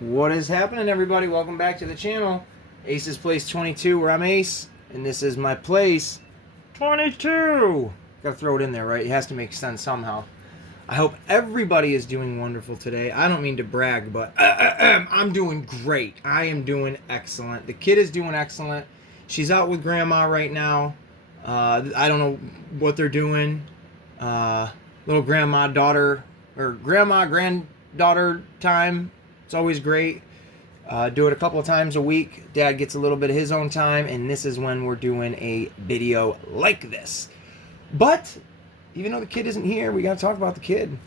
What is happening, everybody? Welcome back to the channel. Ace's Place 22, where I'm Ace, and this is my place 22. Gotta throw it in there, right? It has to make sense somehow. I hope everybody is doing wonderful today. I don't mean to brag, but I'm doing great. I am doing excellent. The kid is doing excellent. She's out with grandma right now. I don't know what they're doing. Little grandma, daughter, or grandma, granddaughter time. It's always great. Do it a couple of times a week. Dad gets a little bit of his own time, and this is when we're doing a video like this. But even though the kid isn't here, we got to talk about the kid.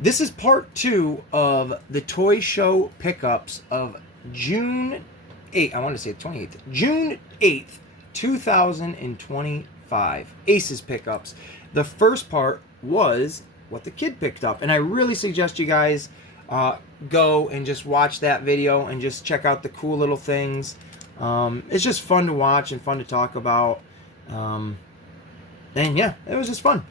This is part 2 of the toy show pickups of June 8th. I wanted to say the 28th. June 8th, 2025. Ace's pickups. The first part was what the kid picked up, and I really suggest you guys go and just watch that video and just check out the cool little things. It's just fun to watch and fun to talk about. And yeah, it was just fun.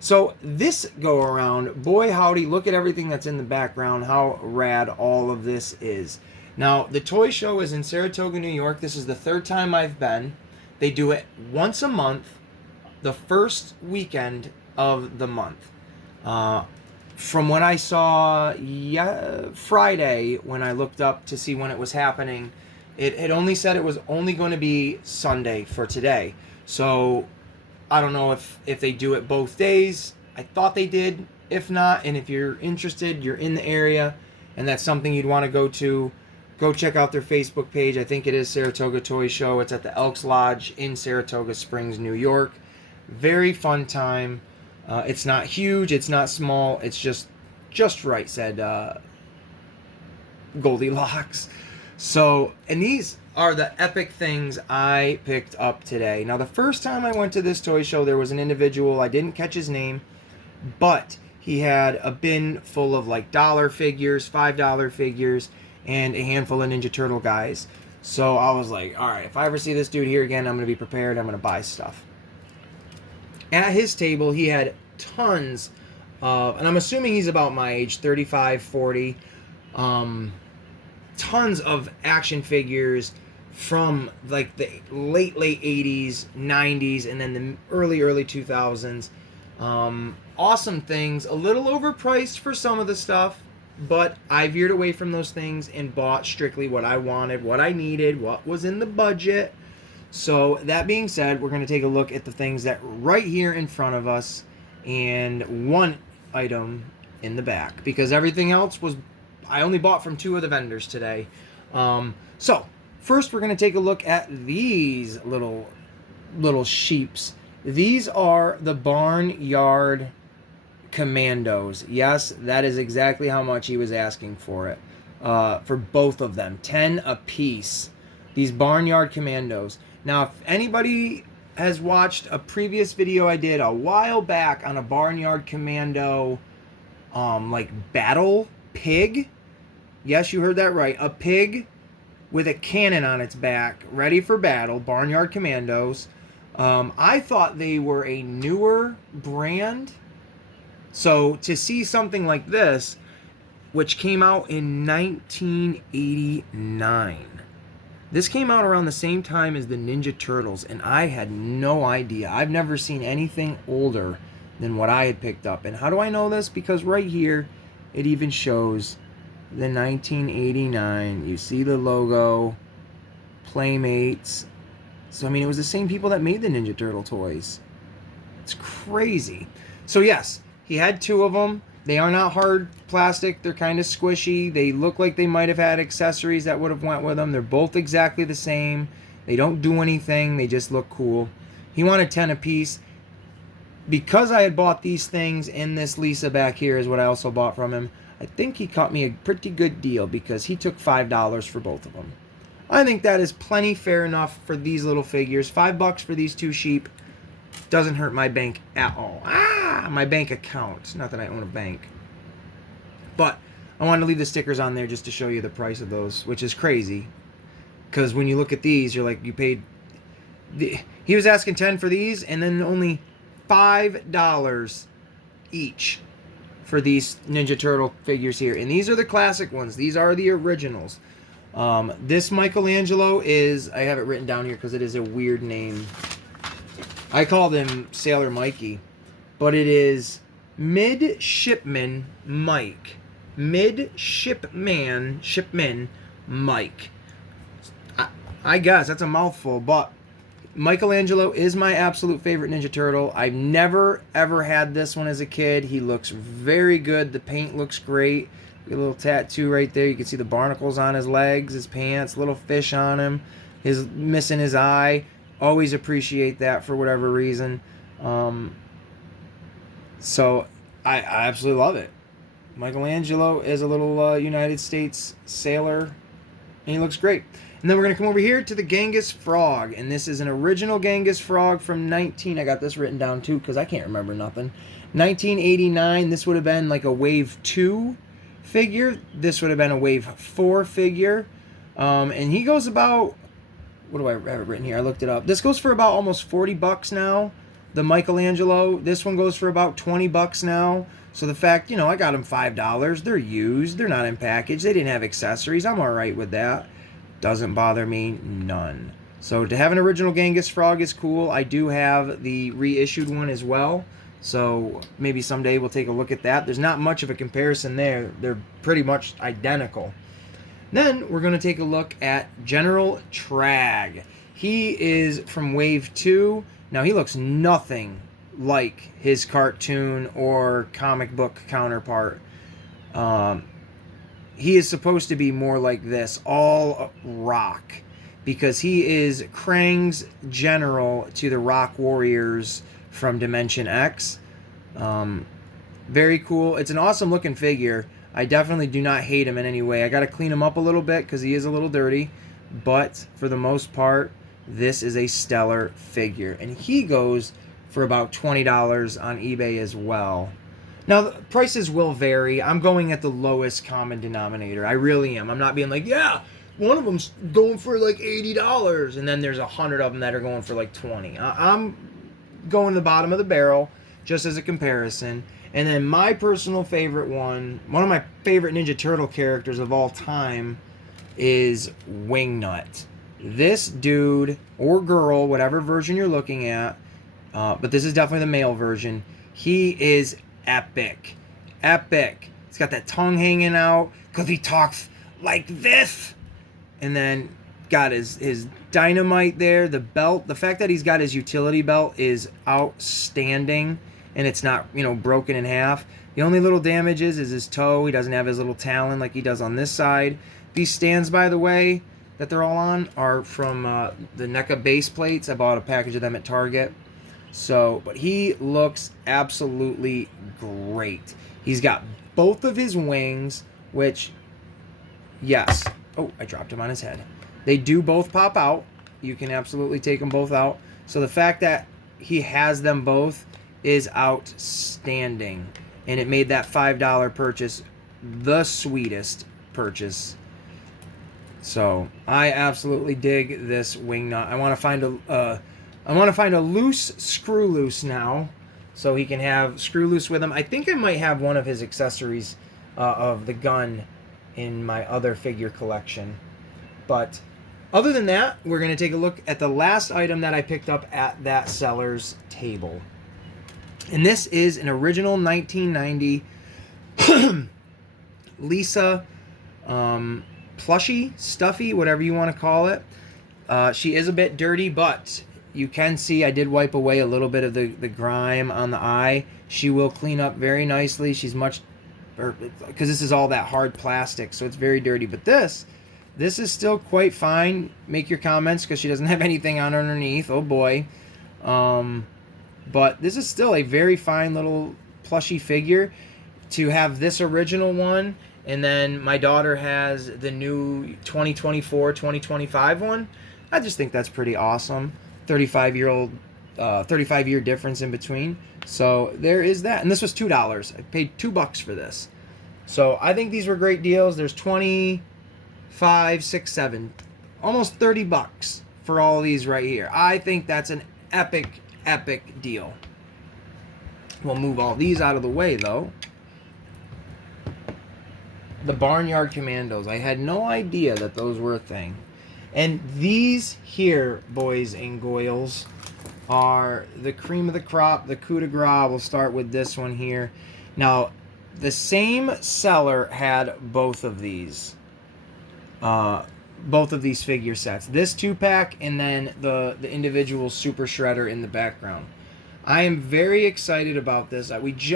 So this go around, boy howdy, look at everything that's in the background, how rad all of this is. Now, the toy show is in Saratoga, New York. This is the third time I've been. They do it once a month, the first weekend of the month. From what I saw Friday, when I looked up to see when it was happening, it only said it was only going to be Sunday for today. So I don't know if they do it both days. I thought they did. If not, and if you're interested, you're in the area, and that's something you'd want to go check out their Facebook page. I think it is Saratoga Toy Show. It's at the Elks Lodge in Saratoga Springs, New York. Very fun time. It's not huge. It's not small. It's just right, said Goldilocks. So, and these are the epic things I picked up today. Now, the first time I went to this toy show, there was an individual. I didn't catch his name, but he had a bin full of like dollar figures, $5 figures, and a handful of Ninja Turtle guys. So I was like, all right, if I ever see this dude here again, I'm going to be prepared. I'm going to buy stuff. At his table, he had tons of, and I'm assuming he's about my age, 35, 40, tons of action figures from like the late 80s, 90s, and then the early 2000s. Awesome things, a little overpriced for some of the stuff, but I veered away from those things and bought strictly what I wanted, what I needed, what was in the budget. So that being said, we're going to take a look at the things that right here in front of us and one item in the back, because everything else was I only bought from 2 of the vendors today. So first we're going to take a look at these little sheeps. These are the Barnyard Commandos. Yes, that is exactly how much he was asking for it. For both of them, 10 a piece. These Barnyard Commandos. Now, if anybody has watched a previous video I did a while back on a Barnyard Commando, like battle pig. Yes, you heard that right. A pig with a cannon on its back, ready for battle. Barnyard Commandos. I thought they were a newer brand. So to see something like this, which came out in 1989. This came out around the same time as the Ninja Turtles, and I had no idea. I've never seen anything older than what I had picked up. And how do I know this? Because right here, it even shows the 1989. You see the logo, Playmates. So, I mean, it was the same people that made the Ninja Turtle toys. It's crazy. So, yes, he had 2 of them. They are not hard plastic. They're kind of squishy. They look like they might have had accessories that would have went with them. They're both exactly the same. They don't do anything. They just look cool. He wanted 10 a piece. Because I had bought these things and this Lisa back here is what I also bought from him, I think he caught me a pretty good deal because he took $5 for both of them. I think that is plenty fair enough for these little figures. $5 for these 2 sheep doesn't hurt my bank at all. My bank account. Not that I own a bank. But I wanted to leave the stickers on there just to show you the price of those, which is crazy. Because when you look at these, you're like, you paid... He was asking 10 for these, and then only $5 each for these Ninja Turtle figures here. And these are the classic ones. These are the originals. This Michelangelo is, I have it written down here because it is a weird name. I called him Sailor Mikey. But it is Midshipman Mike. Shipman Mike. I guess that's a mouthful, but Michelangelo is my absolute favorite Ninja Turtle. I've never ever had this one as a kid. He looks very good. The paint looks great. A little tattoo right there. You can see the barnacles on his legs, his pants, little fish on him. His missing his eye. Always appreciate that for whatever reason. So I absolutely love it. Michelangelo is a little United States sailor, and he looks great. And then we're going to come over here to the Genghis Frog, and this is an original Genghis Frog from I got this written down too because I can't remember nothing. 1989, this would have been like a Wave 2 figure. This would have been a Wave 4 figure. And he goes about, what do I have it written here? I looked it up. This goes for about almost 40 bucks now. The Michelangelo, this one goes for about 20 bucks now. So the fact, you know, I got them $5. They're used. They're not in package. They didn't have accessories. I'm all right with that. Doesn't bother me none. So to have an original Genghis Frog is cool. I do have the reissued one as well. So maybe someday we'll take a look at that. There's not much of a comparison there. They're pretty much identical. Then we're going to take a look at General Trag. He is from Wave 2. Now he looks nothing like his cartoon or comic book counterpart. He is supposed to be more like this, all rock, because he is Krang's general to the Rock Warriors from Dimension X. Very cool. It's an awesome looking figure. I definitely do not hate him in any way. I got to clean him up a little bit because he is a little dirty, but for the most part, this is a stellar figure. And he goes for about $20 on eBay as well. Now, the prices will vary. I'm going at the lowest common denominator. I really am. I'm not being like, yeah, one of them's going for like $80, and then there's 100 of them that are going for like $20. I'm going to the bottom of the barrel just as a comparison. And then my personal favorite one of my favorite Ninja Turtle characters of all time is Wingnut. This dude or girl, whatever version you're looking at, but this is definitely the male version, he is epic. He's got that tongue hanging out because he talks like this. And then got his dynamite there. The belt, the fact that he's got his utility belt is outstanding. And it's not, you know, broken in half. The only little damage is his toe. He doesn't have his little talon like he does on this side. These stands, by the way, that they're all on are from the NECA base plates. I bought a package of them at Target. So, but he looks absolutely great. He's got both of his wings, which, yes. Oh, I dropped him on his head. They do both pop out. You can absolutely take them both out. So the fact that he has them both is outstanding. And it made that $5 purchase the sweetest purchase. So I absolutely dig this Wingnut. I want to find a loose screw loose now, so he can have screw loose with him. I think I might have one of his accessories of the gun in my other figure collection. But other than that, we're going to take a look at the last item that I picked up at that seller's table. And this is an original 1990 Lisa plushie, stuffy, whatever you want to call it. She is a bit dirty, but you can see I did wipe away a little bit of the grime on the eye. She will clean up very nicely. She's much, because this is all that hard plastic, so it's very dirty. But this is still quite fine. Make your comments because she doesn't have anything on underneath. Oh boy. But this is still a very fine little plushy figure. To have this original one, and then my daughter has the new 2024-2025 one, I just think that's pretty awesome. 35-year difference in between. So there is that. And this was $2. I paid $2 for this. So I think these were great deals. There's 25, 6, 7, almost $30 for all of these right here. I think that's an epic deal. We'll move all these out of the way though. the Barnyard Commandos. I had no idea that those were a thing. And these here, boys and goyles, are the cream of the crop, the coup de grace. We'll start with this one here. Now, the same seller had both of these figure sets. This 2-pack and then the individual Super Shredder in the background. I am very excited about this.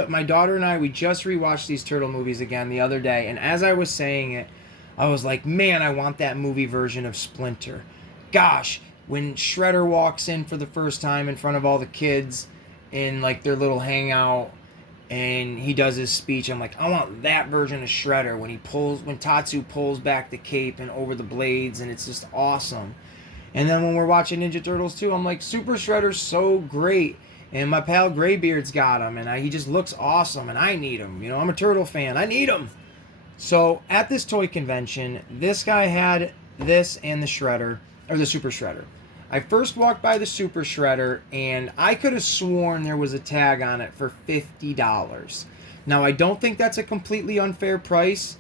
My daughter and I, we just rewatched these Turtle movies again the other day, and as I was saying it, I was like, man, I want that movie version of Splinter. Gosh, when Shredder walks in for the first time in front of all the kids in like their little hangout and he does his speech, I'm like, I want that version of Shredder when Tatsu pulls back the cape and over the blades, and it's just awesome. And then when we're watching Ninja Turtles 2, I'm like, Super Shredder's so great. And my pal Graybeard's got him, and he just looks awesome, and I need him. You know, I'm a Turtle fan. I need him. So at this toy convention, this guy had this and the Shredder, or the Super Shredder. I first walked by the Super Shredder, and I could have sworn there was a tag on it for $50. Now, I don't think that's a completely unfair price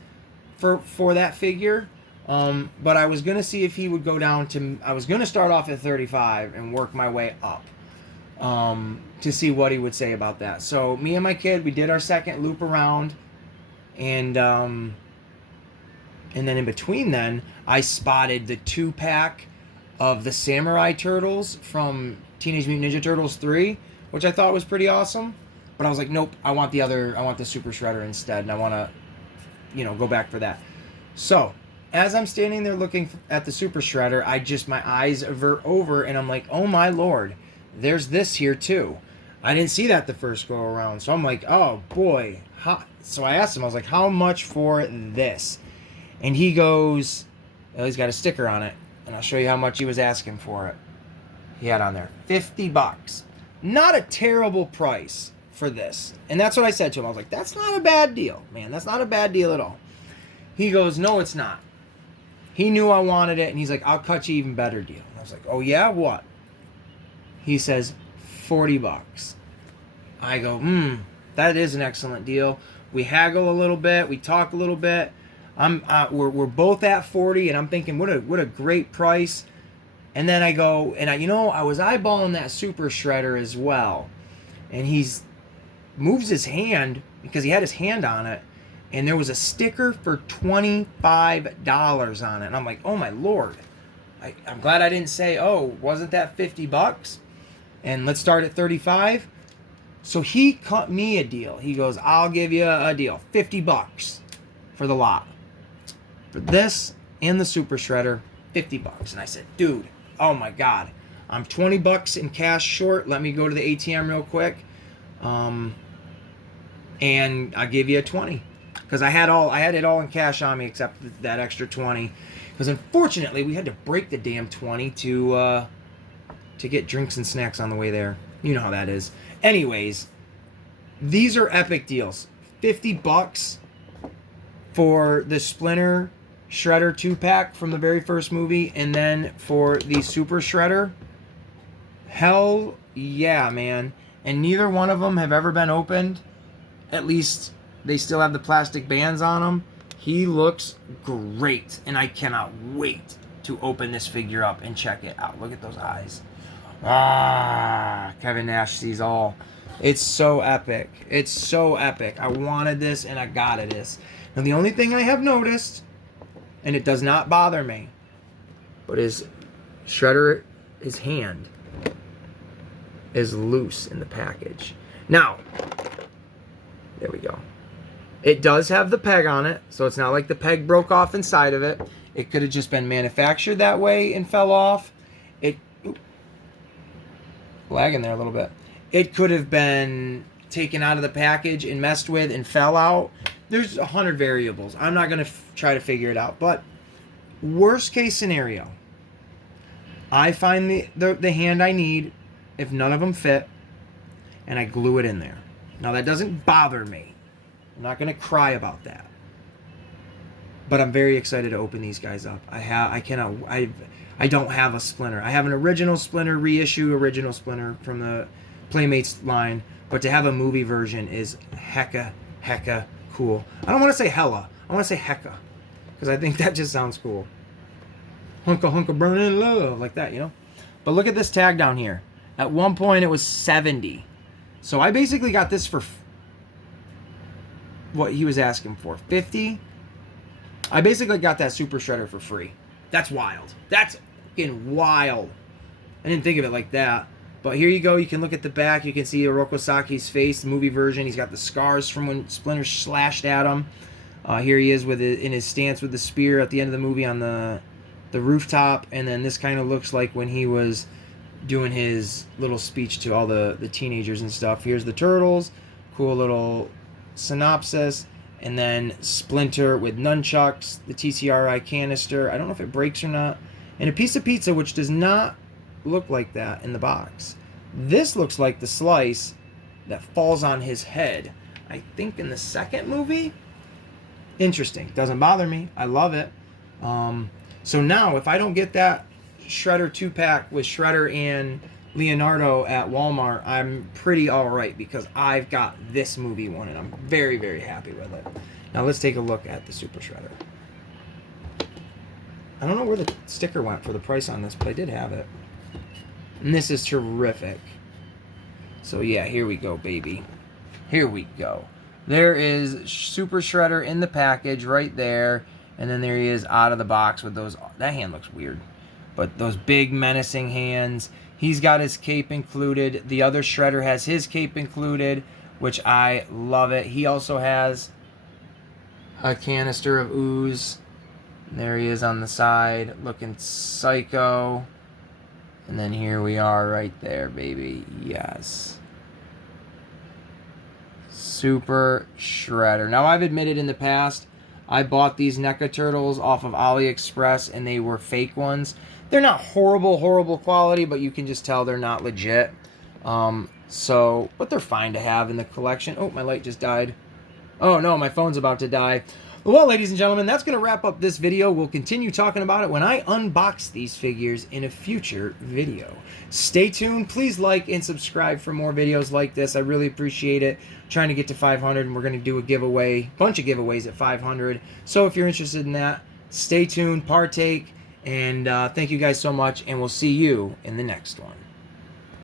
for that figure, but I was going to see if he would go down to... I was going to start off at $35 and work my way up to see what he would say about that. So, me and my kid, we did our second loop around, and then in between then, I spotted the 2-pack of the Samurai Turtles from Teenage Mutant Ninja Turtles 3, which I thought was pretty awesome. But I was like, nope, I want the Super Shredder instead, and I want to, go back for that. So, as I'm standing there looking at the Super Shredder, my eyes avert over, and I'm like, oh my lord, there's this here too. I didn't see that the first go around, so I'm like, oh boy. So I asked him, I was like, how much for this? And he goes, well, he's got a sticker on it. And I'll show you how much he was asking for it. He had on there $50. Not a terrible price for this. And that's what I said to him. I was like, that's not a bad deal, man. That's not a bad deal at all. He goes, no, it's not. He knew I wanted it, and he's like, I'll cut you even better deal. And I was like, oh yeah, what? He says, $40. I go, that is an excellent deal. We haggle a little bit. We talk a little bit. We're both at 40, and I'm thinking, what a great price. And then I go, and I was eyeballing that Super Shredder as well, and he's moves his hand because he had his hand on it, and there was a sticker for $25 on it, and I'm like, oh my lord, I'm glad I didn't say, oh, wasn't that $50? And let's start at 35. So he cut me a deal. He goes, I'll give you a deal, $50 for the lot. For this and the Super Shredder, $50. And I said, dude, oh my god, I'm $20 in cash short. Let me go to the ATM real quick, and I'll give you a 20, because I had it all in cash on me except that extra 20, because unfortunately we had to break the damn 20 to get drinks and snacks on the way there. You know how that is. Anyways, these are epic deals. $50 for the Splinter Shredder 2-pack from the very first movie, and then for the Super Shredder, hell yeah, man. And neither one of them have ever been opened. At least they still have the plastic bands on them. He looks great, and I cannot wait to open this figure up and check it out. Look at those eyes. Kevin Nash sees all. It's so epic. It's so epic. I wanted this, and I got it. Now, the only thing I have noticed, and it does not bother me, but his hand is loose in the package. Now, there we go. It does have the peg on it, so it's not like the peg broke off inside of it. It could have just been manufactured that way and fell off. Lagging there a little bit. It could have been taken out of the package and messed with and fell out. There's 100 variables. I'm not going to try to figure it out. But worst case scenario, I find the hand I need if none of them fit, and I glue it in there. Now, that doesn't bother me. I'm not going to cry about that. But I'm very excited to open these guys up. I don't have a Splinter. I have an original Splinter, original Splinter from the Playmates line, but to have a movie version is hecka cool. I don't want to say hella. I want to say Hecka, because I think that just sounds cool. Hunka hunka burning love, like that, you know? But look at this tag down here. At one point, it was 70. So I basically got this for what he was asking for, 50. I basically got that Super Shredder for free. That's wild. That's fucking wild. I didn't think of it like that. But here you go. You can look at the back. You can see Oroku Saki's face, the movie version. He's got the scars from when Splinter slashed at him. Here he is with it in his stance with the spear at the end of the movie on the rooftop. And then this kind of looks like when he was doing his little speech to all the teenagers and stuff. Here's the turtles. Cool little synopsis. And then Splinter with nunchucks, the TCRI canister. I don't know if it breaks or not. And a piece of pizza, which does not look like that in the box. This looks like the slice that falls on his head, I think in the second movie. Interesting. Doesn't bother me. I love it. So now, if I don't get that Shredder 2-pack with Shredder and Leonardo at Walmart, I'm pretty alright, because I've got this movie one and I'm very, very happy with it. Now let's take a look at the Super Shredder. I don't know where the sticker went for the price on this, but I did have it. And this is terrific. So yeah, here we go, baby. Here we go. There is Super Shredder in the package right there. And then there he is out of the box with those... That hand looks weird. But those big menacing hands. He's got his cape included. The other Shredder has his cape included, which I love it. He also has a canister of ooze. And there he is on the side, looking psycho. And then here we are right there, baby. Yes. Super Shredder. Now, I've admitted in the past, I bought these NECA turtles off of AliExpress, and they were fake ones. They're not horrible quality, but you can just tell they're not legit. But they're fine to have in the collection. Oh, my light just died. Oh, no, my phone's about to die. Well, ladies and gentlemen, that's going to wrap up this video. We'll continue talking about it when I unbox these figures in a future video. Stay tuned. Please like and subscribe for more videos like this. I really appreciate it. Trying to get to 500, and we're going to do a giveaway, bunch of giveaways at 500. So if you're interested in that, stay tuned, partake, and thank you guys so much, and we'll see you in the next one.